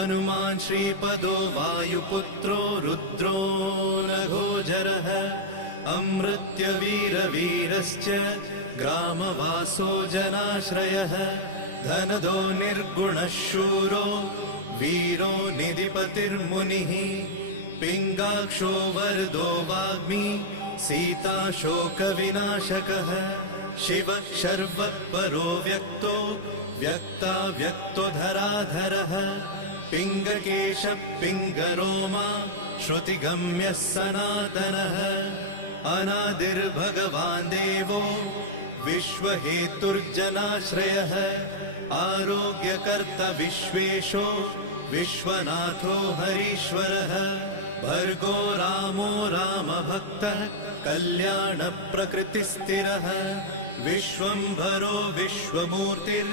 हनुमान् श्रीपदो वायुपुत्रो रुद्रो नघोजरः अमृत्यवीरवीरश्च ग्रामवासो जनाश्रयः धनदो निर्गुणः शूरो वीरो निधिपतिर्मुनिः पिङ्गाक्षो वरदो वाग्मी सीताशोकविनाशकः शिवः शर्वत्परो व्यक्तो व्यक्ताव्यक्तो धराधरः पिङ्गकेशः पिङ्गरोमा श्रुतिगम्यः सनातनः अनादिर्भगवान् देवो विश्वहेतुर्जनाश्रयः आरोग्यकर्ता विश्वेशो विश्वनाथो हरीश्वरः भर्गो रामो रामभक्तः कल्याणप्रकृतिस्थिरः विश्वम्भरो विश्वमूर्तिर्